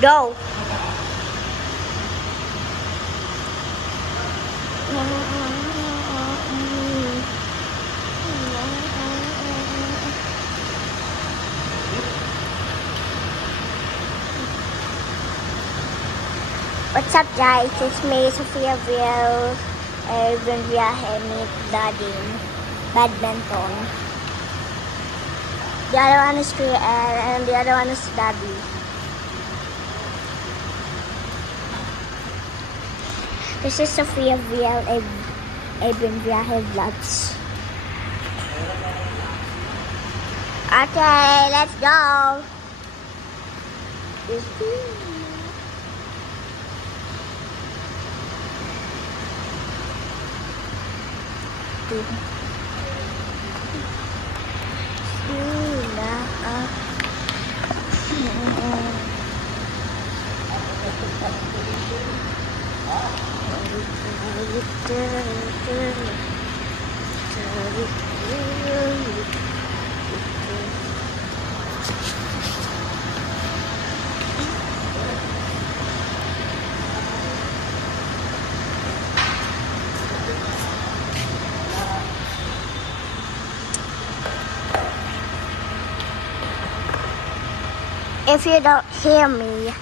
Go. What's up, guys? It's me, Sophia Viel. When we are meet Daddy badminton. The other one is Krian and the other one is Daddy. This is Sophia Viel and we are vlogs. Okay, let's go. If you don't hear me,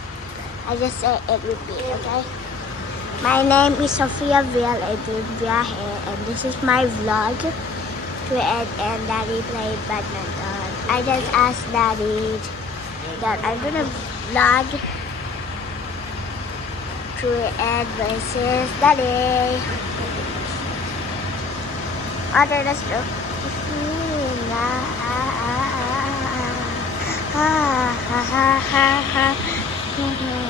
I just say it repeat, okay? My name is Sophia Viel and this is my vlog. Krian and Daddy play badminton. I just asked Daddy that I'm gonna vlog Krian versus Daddy. Okay, let's go. Ha ha ha ha.